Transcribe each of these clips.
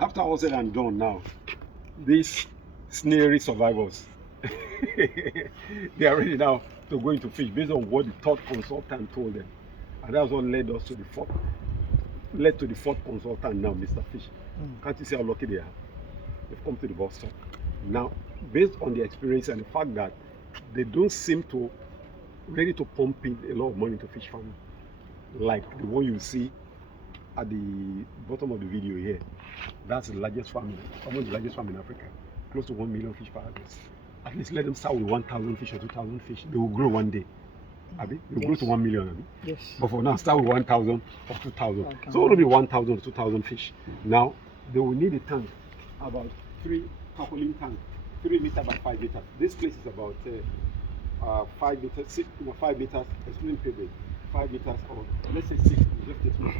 After all said and done now, these snary survivors, they are ready now to go into fish based on what the third consultant told them. And that's what led to the fourth consultant now, Mr. Fish. Can't you see how lucky they are? They've come to the bus stop. Now, based on the experience and the fact that they don't seem to ready to pump in a lot of money into fish farming, like the one you see at the bottom of the video here. That's the largest farm, almost the largest farm in Africa, close to 1 million fish per harvest. At least let them start with 1,000 fish or 2,000 fish. They will grow one day. Abi? They will grow to 1 million. Abi? Yes. But for now, start with 1,000 or 2,000. So it will be 1,000 or 2,000 fish. Now, they will need a tank, about 3 Tarpauline tanks, 3 meters by 5 meters. This place is about 5 meters, 5 meters, excluding pavement, 5 meters, or let's say 6, just take small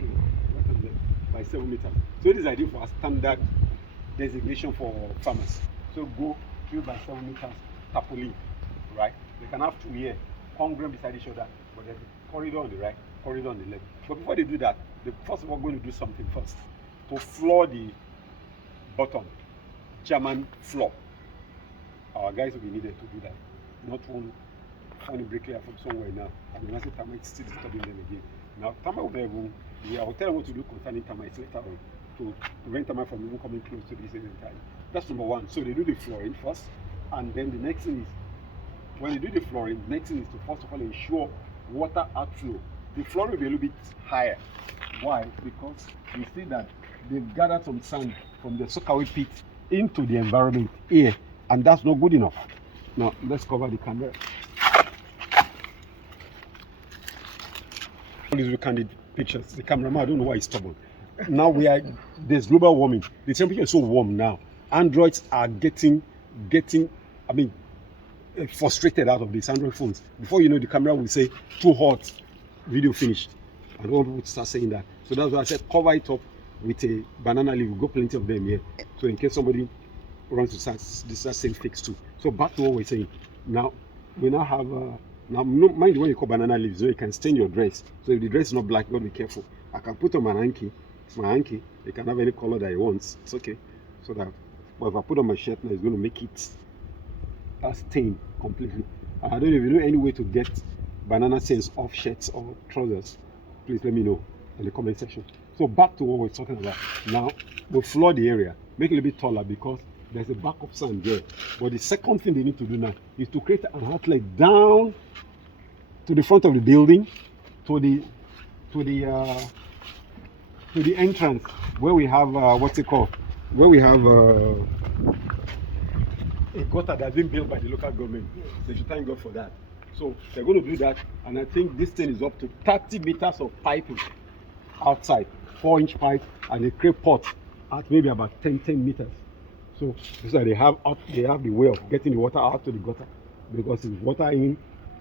by 7 meters. So it is ideal for a standard designation for farmers. So go 3 by 7 meters Tarpauline, right? They can have 2 here, congruent beside each other, but there's a corridor on the right, corridor on the left. But before they do that, they're first of all going to do something first to floor the bottom, German floor. Our guys will be needed to do that. Not one find a bricklayer from somewhere now. And the massive termites still disturbing them again. Now, termite will even, I'll tell them what to do concerning termites later on to prevent termite from even coming close to this time. That's number one. So they do the flooring first, and then the next thing is, when they do the flooring, the next thing is to first of all ensure water outflow. The flooring will be a little bit higher. Why? Because you see that they've gathered some sand from the soakaway pit into the environment here, and that's not good enough. Now, let's cover the camera. All these candid pictures. The cameraman, I don't know why he's stubborn. Now there's global warming. The temperature is so warm now. Androids are getting, frustrated out of these Android phones. Before you know, the camera will say, too hot, video finished. And all people start saying that. So that's why I said, cover it up with a banana leaf. We've got plenty of them here. So in case somebody runs to this same fix too. So back to what we're saying. Now, we now have, now mind when you call banana leaves, so you can stain your dress. So if the dress is not black, you got to be careful. I can put on my hanky. It's my hanky. You can have any color that you want. It's okay. So that, but if I put on my shirt now, it's going to make it stain completely. I don't know if you know any way to get banana stains off shirts or trousers. Please let me know in the comment section. So back to what we're talking about. Now, we'll floor the area, make it a little bit taller because there's a back of sand there. But the second thing they need to do now is to create an outlet down to the front of the building, to the entrance where we have what's it called? Where we have a gutter that's been built by the local government. They should thank God for that. So they're going to do that, and I think this thing is up to 30 meters of piping outside, 4-inch pipe, and a crepe pot at maybe about 10 meters. So they have the way of getting the water out to the gutter, because it's water in,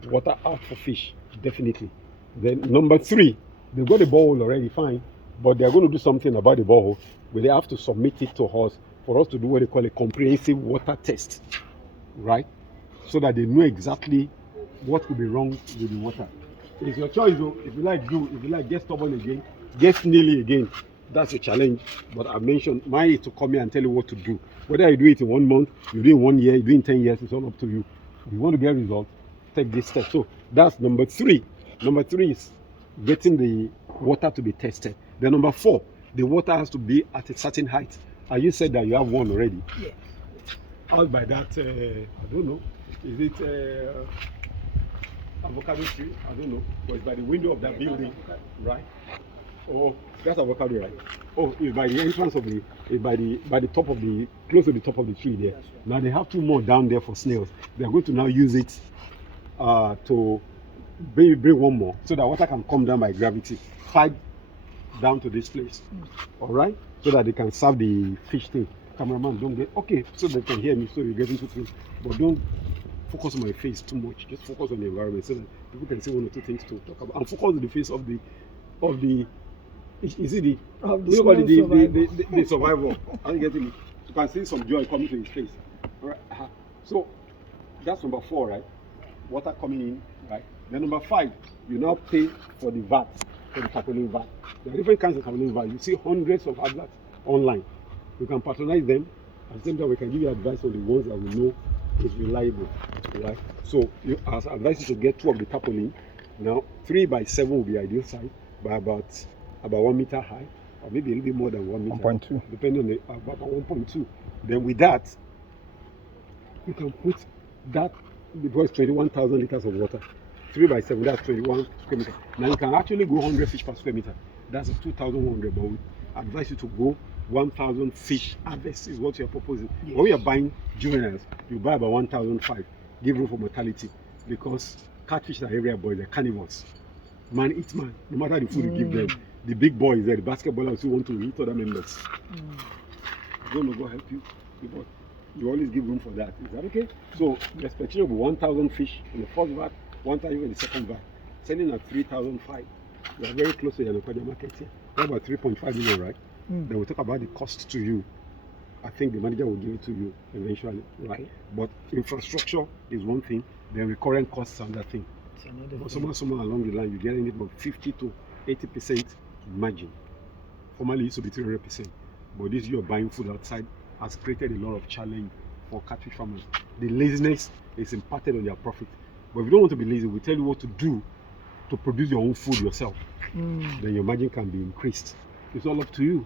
water out for fish, definitely. Then number 3, they've got the borehole already, fine, but they're going to do something about the borehole, where they have to submit it to us for us to do what they call a comprehensive water test, right? So that they know exactly what could be wrong with the water. It's your choice though. If you like, do. If you like, get stubborn again, get snaily again. That's a challenge. But I mentioned mine is to come here and tell you what to do. Whether you do it in 1 month, you do it in 1 year, you do it in 10 years, it's all up to you. If you want to get results, take this step. So that's number 3. Number 3 is getting the water to be tested. Then number 4, the water has to be at a certain height. And you said that you have one already. Yes. Out by that, I don't know. Is it avocado tree? I don't know. But it's by the window of that building, right? Oh, that's avocado, right? Oh, it's by the entrance of by the top of the, close to the top of the tree there. Right. Now they have 2 more down there for snails. They are going to now use it to bring 1 more so that water can come down by gravity, pipe down to this place. All right, so that they can serve the fish thing. Cameraman, don't get okay, so they can hear me. So you're getting too close, but don't focus on my face too much. Just focus on the environment so that people can see 1 or 2 things to talk about. And focus on the face of the is it the the survivor. Are you getting me? You can see some joy coming to his face. All right. So that's number 4, right? Water coming in, right? Then number 5, you now pay for the VAT, for the Tarpauline VAT. There are different kinds of Tarpauline VAT. You see hundreds of adverts online. We can patronize them. At the same time, we can give you advice on the ones that we know is reliable, right? So you as advice is to get 2 of the tarpaulin. Now 3 by 7 will be ideal size, by about 1 meter high, or maybe a little bit more than 1 meter. 1.2. Depending on the about 1.2. Then with that, you can put that because 21,000 liters of water. 3 by 7, that's 21 square meter. Now you can actually go 100 fish per square meter. That's 2,100, but we advise you to go 1,000 fish harvest is what you're proposing. Yes. When you're buying juveniles, you buy about 1,005. Give room for mortality because catfish are area boys, they're carnivores. Man eats man, no matter the food you give them. The big boys there, the basketballers who want to eat other members. Going to go help you, but you always give room for that. Is that okay? So the expectation will be 1,000 fish in the first vat, 1,000 in the second vat. Selling at 3,005. We are very close to the Yanokwaja market here. We're about 3.5 million, right? Then we'll talk about the cost to you. I think the manager will give it to you eventually, right? Okay. But infrastructure is one thing, then recurrent costs are another thing. Somewhere along the line, you're getting it about 50 to 80% margin. Formerly, it used to be 300%. But this you're buying food outside has created a lot of challenge for catfish farmers. The laziness is imparted on their profit. But if you don't want to be lazy, we tell you what to do to produce your own food yourself. Then your margin can be increased. It's all up to you.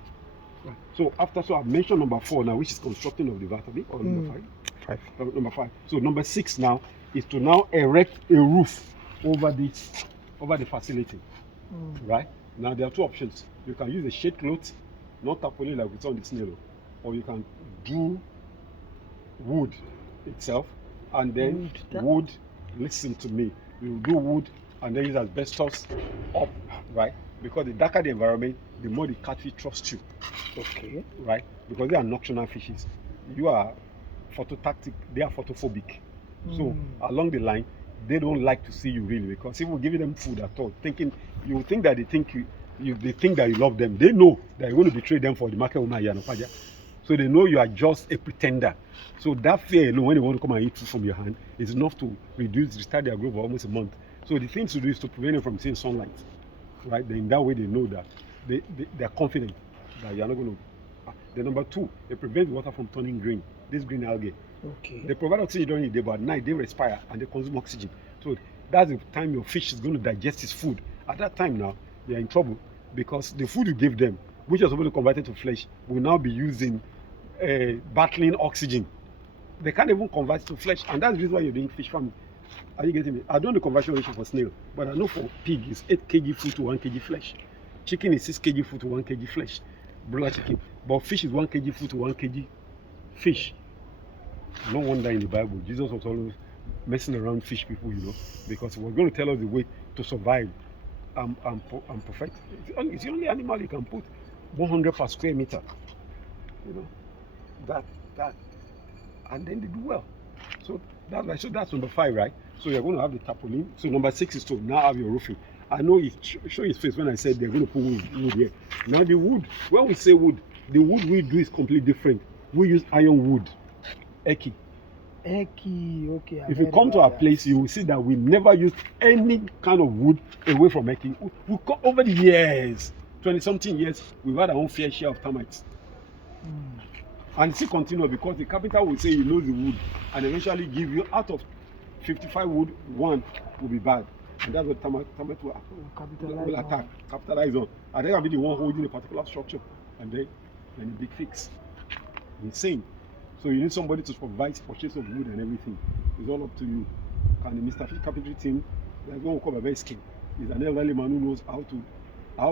Right. So I've mentioned number 4 now, which is constructing of the vat, or number 5? Number 5. So number 6 now is to now erect a roof over the facility. Right? Now there are 2 options. You can use a shade cloth, not tarpaulin like we saw on the snail, or you can do wood itself, and then wood, listen to me, you do wood and then use asbestos up, right? Because the darker the environment, the more the catfish trust you. Okay. Right? Because they are nocturnal fishes. You are phototactic, they are photophobic. So along the line, they don't like to see you really, because if we give them food at all, thinking you think that they think that you love them, they know that you're going to betray them for the market woman Yanokwaja. So they know you are just a pretender. So that fear alone, when they want to come and eat food from your hand, is enough to restart their growth for almost a month. So the thing to do is to prevent them from seeing sunlight. Right? Then in that way they know that they're confident that you're not going to. The number 2, they prevent water from turning green. This green algae. Okay. They provide oxygen during the day, but at night they respire and they consume oxygen. So that's the time your fish is going to digest its food. At that time now, they're in trouble because the food you give them, which is supposed to convert it to flesh, will now be using battling oxygen. They can't even convert it to flesh, and that's the reason why you're doing fish farming. Are you getting me? I don't know the conversion ratio for snail, but I know for pig is 8 kg food to 1 kg flesh. Chicken is 6 kg food to 1 kg flesh. Broiler chicken. But fish is 1 kg food to 1 kg fish. No wonder in the Bible, Jesus was always messing around fish people, because he was going to tell us the way to survive and perfect. It's the only animal you can put 100 per square meter. That. And then they do well. So that's right. So that's number 5, right? So you're going to have the tarpaulin. So number 6 is to now have your roofing. I know he show his face when I said they're going to put wood here. Now the wood, when we say wood, the wood we do is completely different. We use iron wood, eki. Okay. If you come to our place, you will see that we never use any kind of wood away from eki. Over the years, 20-something years, we've had our own fair share of termites. And still continue because the carpenter will say he knows the wood and eventually give you out of 55 wood, 1 will be bad. And that's what termite will attack, capitalize on. And they can be the one holding a particular structure and then a big fix. Insane. So you need somebody to supervise purchase of wood and everything. It's all up to you. And the Mr. Fish carpentry team, there's one who call very skin. He's an elderly man who knows how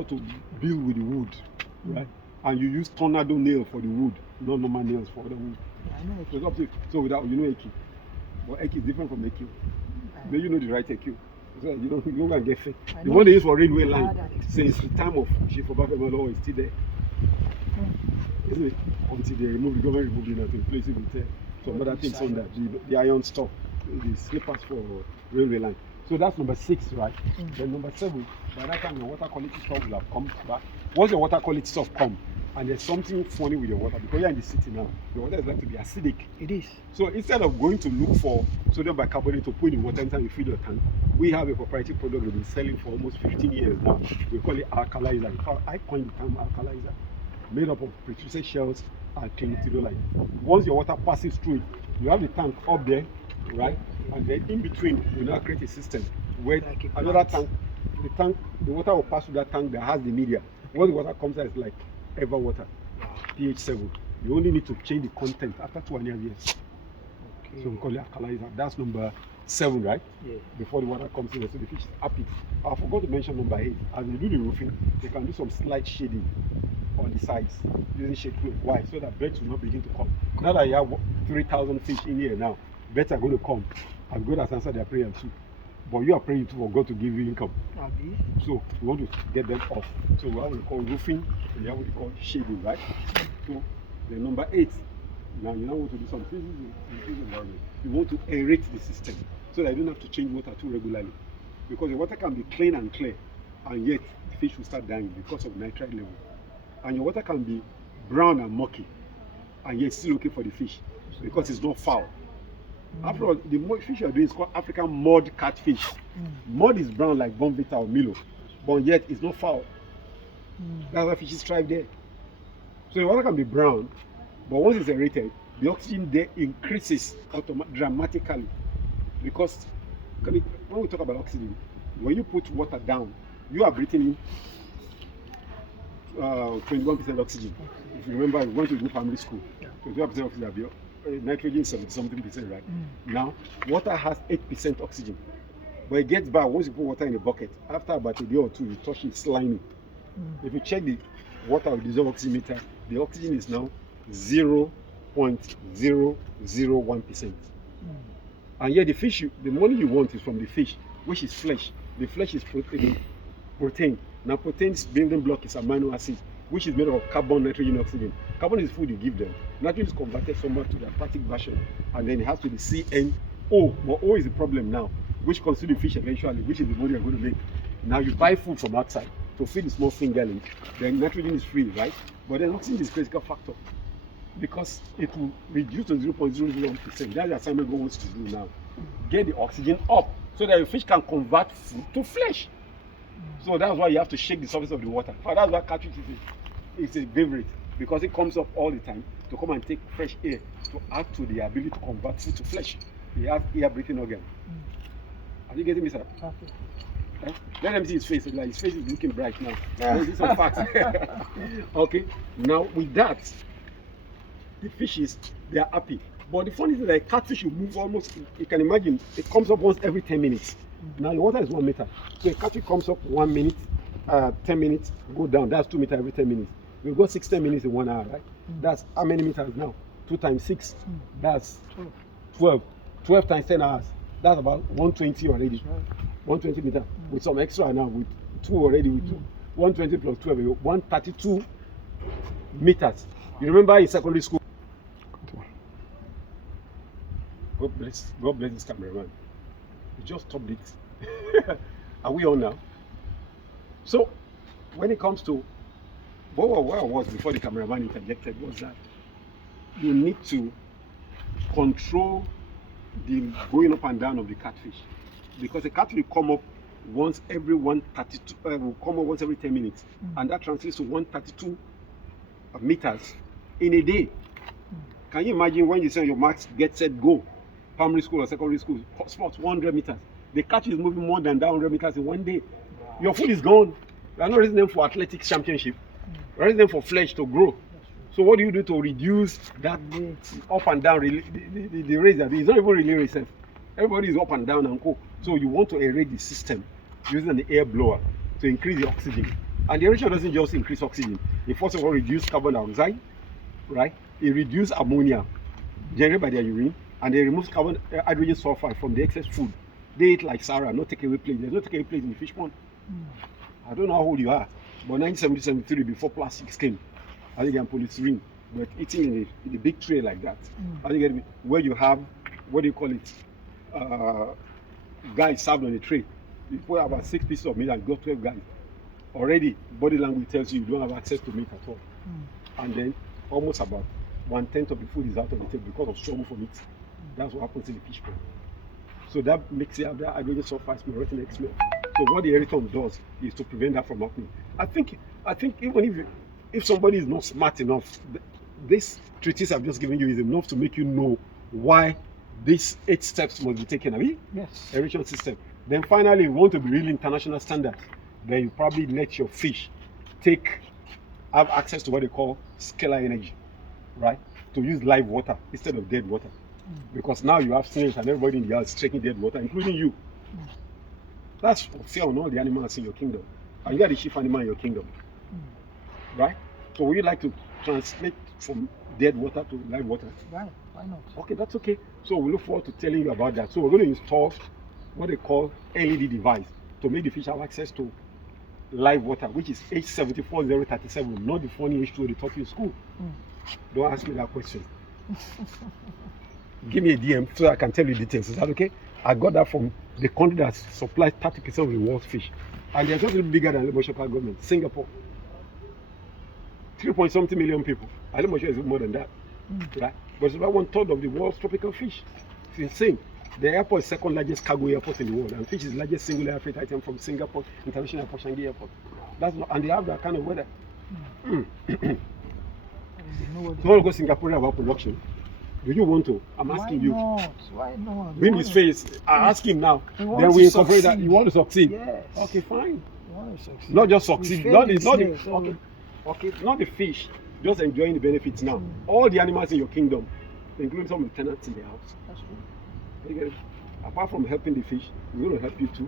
to build with the wood. Right? And you use tornado nail for the wood, not normal nails for the wood. I know. So it's up to you. So without Eki. But Eki is different from Eki. Then you know the right Eki. So you don't go and get fake. The one they use for railway line since the time of Chief Obafemi is still there. Isn't it? Until they remove the government removed it and replace it with some other things on that. The iron stuff, the slippers for railway line. So that's number 6, right? Then number 7, by that time your water quality stuff will have come back. Once your water quality stuff come, and there's something funny with your water, because you're in the city now, your water is like to be acidic. It is. So instead of going to look for sodium bicarbonate to put in water anytime you fill your tank, we have a proprietary product we've been selling for almost 15 years now. We call it alkalizer. I coined the term alkalizer, made up of precursor shells and change it to the light. Once your water passes through it, you have the tank up there, right? And then in between, you now create a system where Like a another plant. the water will pass through that tank that has the media. Once the water comes out, it's like ever water, pH 7. You only need to change the content after 2.5 years. Okay. So we call it alkalizer. That's number 7, right? Yeah. Before the water comes in, so the fish is happy. I forgot to mention number 8. As they do the roofing, they can do some slight shading on the sides using shade cloth. Why? So that birds will not begin to come. Now that you have 3,000 fish in here now, birds are going to come. And God has answered their prayer too. But you are praying for God to give you income. Abi. So we want to get them off. So we have what we call roofing, and we have what we call shading, right? So the number 8. Now you now want to do something in this environment. You want to aerate the system so that you don't have to change water too regularly. Because the water can be clean and clear, and yet the fish will start dying because of nitrite level. And your water can be brown and murky, and yet still okay for the fish because it's not foul. After all, the fish you are doing is called African mud catfish. Mud is brown like Bonvita or Milo, but yet it's not foul. That's why fishes thrive there. So the water can be brown, but once it's aerated, the oxygen there increases dramatically. Because when we talk about oxygen, when you put water down, you are breathing in 21% oxygen. If you remember, we went to do primary school. 21% oxygen, nitrogen 70-something%, right? Now, water has 8% oxygen. But it gets bad once you put water in a bucket. After about a day or two, you touch it, slimy. If you check the water with dissolved oximeter, the oxygen is now 0.001%. And yet the fish, the money you want is from the fish, which is flesh. The flesh is protein. Now protein's building block is amino acid, which is made of carbon, nitrogen, oxygen. Carbon is food you give them. Nitrogen is converted somewhat to the aquatic version, and then it has to be CNO. But O is the problem now, which consumes the fish eventually, which is the money you're going to make. Now you buy food from outside to feed the small fingerling, then nitrogen is free, right? But then oxygen is a critical factor because it will reduce to 0.001%. That's the assignment God wants to do now. Get the oxygen up so that your fish can convert food to flesh. So that's why you have to shake the surface of the water. That's why catfish is a favorite, because it comes up all the time to come and take fresh air to add to the ability to convert food to flesh. He has air breathing organ. Are you getting me, sir? Okay. Let them see his face. Like his face is looking bright now. This is some facts. Okay. Now with that, the fishes, they are happy. But the funny thing is that catfish will move almost. You can imagine it comes up once every 10 minutes. Now the water is 1 meter, so a catfish comes up 1 minute, 10 minutes, go down. That's 2 meters every 10 minutes. We go 10 minutes in 1 hour, right? That's how many meters now? 2 times 6. That's 12. 12 times 10 hours. That's about 120 already. 120 meters with some extra now with 2 already with 2. 120 plus 12, 132 meters. You remember in secondary school? God bless this cameraman. We just stopped it. Are we on now? So, when it comes to what I was before the cameraman interjected was that you need to control the going up and down of the catfish, because the catfish will come up once every 132. Will come up once every 10 minutes, and that translates to 132 meters in a day. Can you imagine when you say your marks get set go? Primary school or secondary school, sports 100 meters. The catch is moving more than that 100 meters in 1 day. Wow. Your food is gone. You are not raising them for athletics championship. You are raising them for flesh to grow. So what do you do to reduce that up and down? The race that it's not even really race. Everybody is up and down and go. So you want to aerate the system using an air blower to increase the oxygen. And the aeration doesn't just increase oxygen. It first of all reduces carbon dioxide, right? It reduces ammonia generated by their urine. And they remove hydrogen sulfide from the excess food. They eat like Sarah, no takeaway plate. There's no takeaway plate in the fish pond. I don't know how old you are, but 1973, before plastics came, I think I'm polystyrene, but eating in the big tray like that. I think where you have, what do you call it? Guys served on a tray. You put about 6 pieces of meat and got 12 guys. Already, body language tells you don't have access to meat at all. And then almost about 1/10 of the food is out of the table because of struggle for meat. That's what happens in the fish pond. So that makes it have that hydrogen sulfide smell, rotten smell. So what the aeraton does is to prevent that from happening. I think even if somebody is not smart enough, this treatise I've just given you is enough to make you know why these 8 steps must be taken. I mean, Yes. aeration system. Then finally, you want to be really international standard. Then you probably let your fish have access to what they call scalar energy, right? To use live water instead of dead water. Because now you have snails and everybody in the yard is taking dead water, including you. That's fair on all the animals in your kingdom. And you got the chief animal in your kingdom. Right? So would you like to translate from dead water to live water? Why not? Okay, that's okay. So we look forward to telling you about that. So we're going to install what they call LED device to make the fish have access to live water, which is H74037, not the funny H2 they taught you in school. Don't ask me that question. Give me a DM so I can tell you details. Is that okay? I got that from the country that supplies 30% of the world's fish. And they're just a little bigger than Lemoshoka government, Singapore. 3.something million people. I'm not sure it's more than that. Right? But it's about 1/3 of the world's tropical fish. It's insane. The airport is second largest cargo airport in the world, and fish is the largest single air freight item from Singapore International Airport, Changi Airport. That's not, and they have that kind of weather. So all go Singapore about production. Do you want to? I'm asking you. Why not? Win his face. I ask him now. Then we incorporate that. You want to succeed? Yes. Okay, fine. You want to succeed. Not just succeed. Not the snails, okay, not the fish. Just enjoying the benefits now. All the animals in your kingdom, including some of the tenants in the house. That's good. You get it? Apart from helping the fish, we're going to help you too.